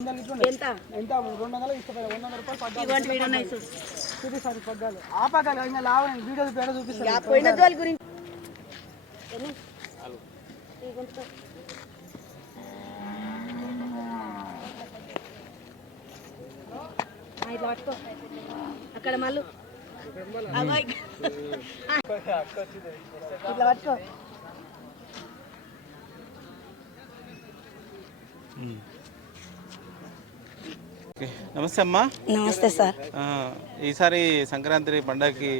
ఎంత ఎంత 200 ఇస్తాను 100 రూపాయలు పడ్డాలి వీడియో నైస్ చూపిస్తాను పడ్డాలి ఆ పడ్డాలి ఇంకా లావని వీడియోలు పేడ చూపిస్తాను ఆ పోయిన దాని గురించి ఎన్ని ఈ గుంట ఇట్లా పట్టుకో అక్కడ మళ్ళీ ఇట్లా పట్టుకో నమస్తే అమ్మా. నమస్తే సార్. ఈసారి సంక్రాంతి పండగకి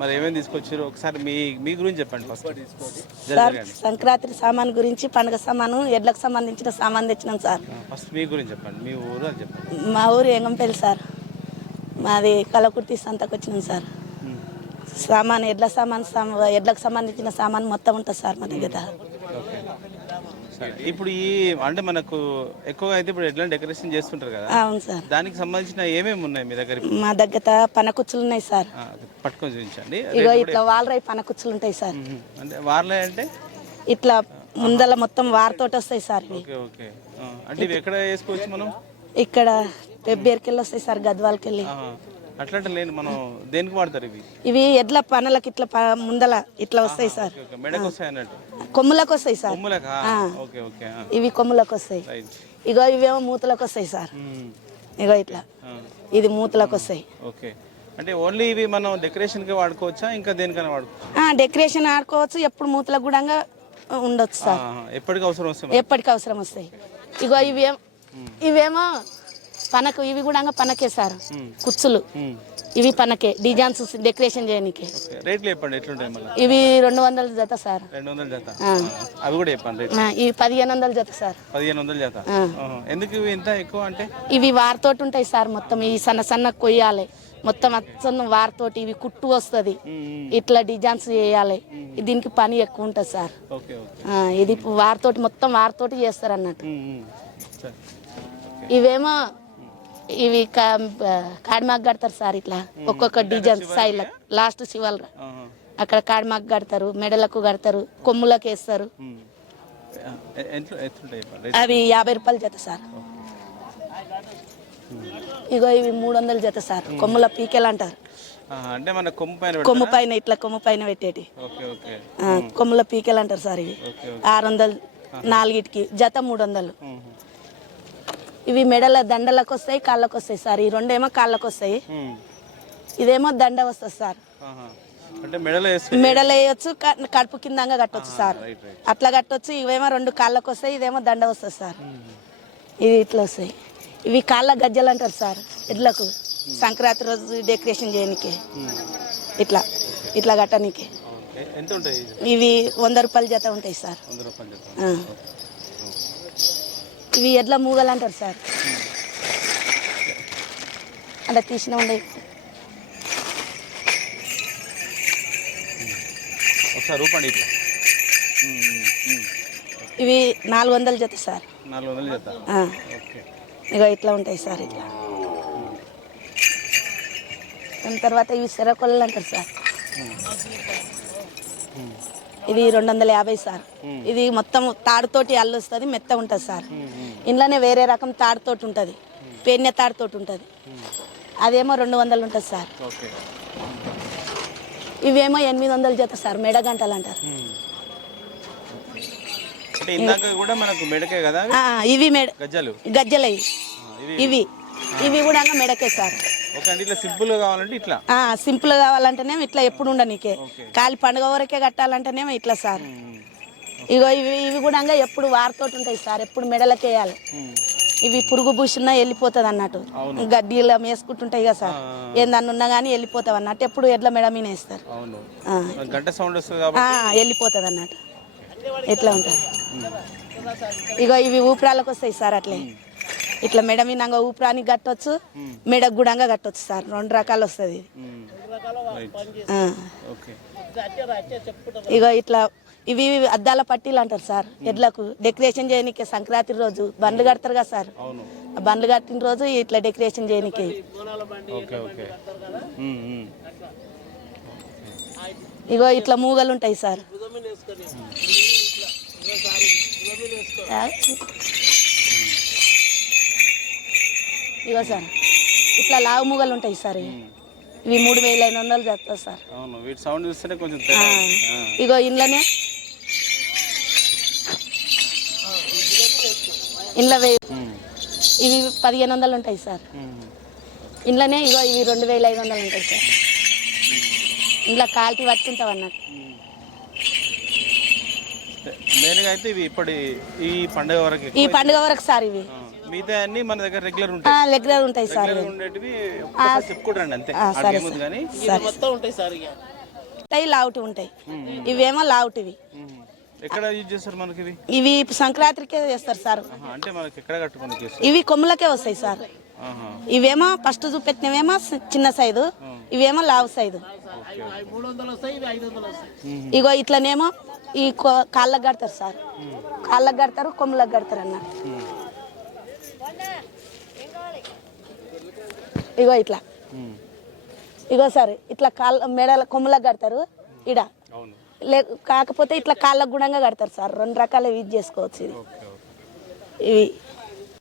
మరి ఏమేమి తీసుకొచ్చారు ఒకసారి మీ గురించి చెప్పండి ఫస్ట్. సార్ సంక్రాంతి సామాన్ గురించి పండుగ సామాను ఎడ్లకు సంబంధించిన సామాన్ తెచ్చినాం సార్. ఫస్ట్ మీ గురించి చెప్పండి, మీ ఊరు అని చెప్పండి. మా ఊరు ఎంగంపల్లి సార్, మాది కలకుర్తి సంతకు వచ్చినాం సార్. సామాన్ ఎడ్లకు సంబంధించిన సామాన్ మొత్తం ఉంటుంది సార్ మా దగ్గర. ఇప్పుడు ఈ అంటే మనకు ఎక్కువగా అయితే ఇప్పుడు ఎట్లా డెకరేషన్ చేస్తుంటారు కదా. అవును సార్. దానికి సంబంధించిన ఏమేమి ఉన్నాయి మీ దగ్గర? మా దగ్గర పనకుచ్చులు ఉన్నాయి సార్. పట్టుకొని చూపించండి. ఇగో ఇట్లా వాలరాయి పనకుచ్చులు ఉంటాయి సార్. అంటే వారరాయి అంటే ఇట్లా ముందల మొత్తం వారతోటి వస్తాయి సార్. Okay okay. అంటే ఇవి ఎక్కడ వేసుకోవచ్చు మనం? ఇక్కడ పెబ్బేరికెళ్ళి వస్తాయి సార్, గద్వాలకెళ్ళి. అట్లా లేని మనం దేనికి వాడతారు ఇవి? ఇవి ఎడ్ల పనులకి ఇట్లా ముందల ఇట్లా వస్తాయి సార్. మెడకు వస్తాయి అన్నట్టు, కొమ్ములకు వస్తాయి సార్. ఇవి కొమ్ములకు వస్తాయి. ఇగో ఇవేమో మూతలకు వస్తాయి సార్. ఇగో ఇట్లా ఇది మూతలకు వస్తాయి. ఓకే. అంటే ఓన్లీ ఇవి మనం డెకరేషన్ కి వాడుకోవచ్చా ఇంకా దేనికైనా వాడుకోవచ్చా? డెకరేషన్ ఆడుకోవచ్చు, ఎప్పుడు మూతలకు కూడా ఉండొచ్చు సార్. ఎప్పటికి అవసరం వస్తాయి? ఎప్పటికి అవసరం వస్తాయి. ఇగో ఇవేమో పనకు, ఇవి కూడా పనకే సార్ కుచ్చులు. ఇవి పనకే డిజైన్స్ డెకరేషన్ చేయడానికి. రేట్లు చెప్పండి ఎట్లుంటాయి? ఇవి 200 జత సార్. 200 జత. అవి కూడా చెప్పండి. ఇవి 1500 జత సార్. 1500 జత. ఎందుకు ఇవి ఇంత ఎక్కువ అంటే? ఇవి వారితోటి ఉంటాయి సార్. మొత్తం ఈ సన్న కొయ్యాలి, మొత్తం అచ్చన్న వారితోటి. ఇవి కుట్టు వస్తుంది, ఇట్లా డిజైన్స్ చేయాలి. దీనికి పని ఎక్కువ ఉంటుంది సార్. ఇది వారితోటి మొత్తం వారితోటి చేస్తారు అన్నట్టు. ఇవేమో ఇవి కాడిమాకు కడతారు సార్. ఇట్లా ఒక్కొక్క డిజైన్ సైడ్ లాస్ట్ శివాల అక్కడ కాడిమాకు కడతారు, మెడలకు కడతారు, కొమ్ములకు వేస్తారు. అవి 50 రూపాయలు జత సార్. ఇగో ఇవి 300 జత సార్. కొమ్ముల పీకెలు అంటారు. కొమ్ము పైన ఇట్లా కొమ్ము పైన పెట్టేటి కొమ్ముల పీకెలు అంటారు సార్. ఇవి 600 4గిటికి జత 300. ఇవి మెడల దండలకు వస్తాయి, కాళ్ళకు వస్తాయి సార్. ఈ రెండేమో కాళ్ళకు వస్తాయి, ఇదేమో దండ వస్తుంది సార్. మెడలు వేయచ్చు, కడుపు కిందంగా కట్టవచ్చు సార్. అట్లా కట్టవచ్చు. ఇవేమో 2 కాళ్ళకు వస్తాయి, ఇదేమో దండ వస్తుంది సార్. ఇది ఇట్లా వస్తాయి. ఇవి కాళ్ళ గజ్జలు అంటారు సార్. ఎడ్లకు సంక్రాంతి రోజు డెకరేషన్ చేయడానికి ఇట్లా ఇట్లా కట్టడానికి. ఇవి 100 రూపాయల జత ఉంటాయి సార్. ఇవి ఎడ్ల మూగలు అంటారు సార్. అలా తీసిన ఉండే ఇవి 400 జత సార్. ఇక ఇట్లా ఉంటాయి సార్. ఇట్లా దాని తర్వాత ఇవి సెరకొల్లలు అంటారు సార్. ఇది 250 సార్. ఇది మొత్తం తాడుతోటి అల్లు వస్తుంది, మెత్త ఉంటుంది సార్. ఇంట్లోనే వేరే రకం తాడుతోటి ఉంటుంది, పెన్నె తాడుతోటి ఉంటుంది. అదేమో 200 ఉంటుంది సార్. ఇవేమో 800 జత సార్. మెడ గంటలు అంటారు. ఇవి గజ్జలవి. ఇవి కూడా మెడకే సార్. సింపుల్ కావాలంటేనేమో ఇట్లా ఎప్పుడు ఉండనీకే. కాలి పండుగ వరకే కట్టాలంటేనేమో ఇట్లా సార్. ఇగో ఇవి కూడా ఎప్పుడు వారితోటి ఉంటాయి సార్. ఎప్పుడు మెడలకి వేయాలి. ఇవి పురుగు పూసినా వెళ్ళిపోతుంది అన్నట్టు. గడ్డీలో వేసుకుంటుంటాయి కదా సార్. ఏందన్న ఉన్నా కానీ వెళ్ళిపోతావు అన్నట్టు. ఎప్పుడు ఎడ్ల మెడ మీద వేస్తారు, వెళ్ళిపోతుంది అన్నట్టు. ఎట్లా ఉంటుంది. ఇగో ఇవి ఊపిరాలకు వస్తాయి సార్. అట్లే ఇట్లా మెడ మీద ఊపిరానికి కట్టవచ్చు, మెడకు గుడంగా కట్టవచ్చు సార్. 2 రకాలు వస్తుంది. ఇగో ఇట్లా ఇవి అద్దాల పట్టీలు అంటారు సార్. ఎడ్లకు డెకరేషన్ చేయడానికి సంక్రాంతి రోజు బండ్లు కడతారు కదా సార్. బండ్లు కట్టిన రోజు ఇట్లా డెకరేషన్ చేయడానికి. ఇగో ఇట్లా మూగలు ఉంటాయి సార్. ఇగో సార్ ఇట్లా లావు మూగలు ఉంటాయి సార్ ఇవి 3,500 చేస్తారు సార్. అవును, వీటి సౌండ్ చూస్తేనే కొంచెం ఇగో ఇంట్లోనే ఇంట్లో ఇవి 1,500 ఉంటాయి సార్. ఇంట్లోనే ఇగో ఇవి 2,500 ఉంటాయి సార్. ఇంట్లో క్వాలిటీ పట్టుకుంటాం అన్నట్టు. మెయిన్గా అయితే ఇవి ఈ పండుగ వరకు సార్ ఇవి మిగతా అన్ని మన దగ్గర రెగ్యులర్ ఉంటాయి. రెగ్యులర్ ఉంటాయి సార్. ఉండేటివి చెప్పుకుంటారండి అంతే. సరే కానీ మొత్తం ఉంటాయి సార్. లావుటి ఉంటాయి, ఇవేమో లావుటివి. ఎక్కడ యూజ్ చేస్తారు మనకి ఇవి సంక్రాంతికే చేస్తారు సార్. అంటే మనకి ఎక్కడ కట్టుకొని ఇవి కొమ్ములకే వస్తాయి సార్. ఇవేమో ఫస్ట్ చూపెట్టినవేమో చిన్న సైజు, ఇవేమో లావు సైజు. 300 వస్తాయి, 500 వస్తాయి. ఇగో ఇట్లనేమో ఈ కాళ్ళకు కడతారు సార్. కాళ్ళకు కడతారు, కొమ్ములకు కడతారు అన్న. ఇగో ఇట్లా ఇగో సార్ ఇట్లా కాళ్ళ మెడల కొమ్ములకు కడతారు ఇడ. కాకపోతే ఇట్లా కాళ్ళకు గుణంగా కడతారు సార్. 2 రకాల యూజ్ చేసుకోవచ్చు ఇవి.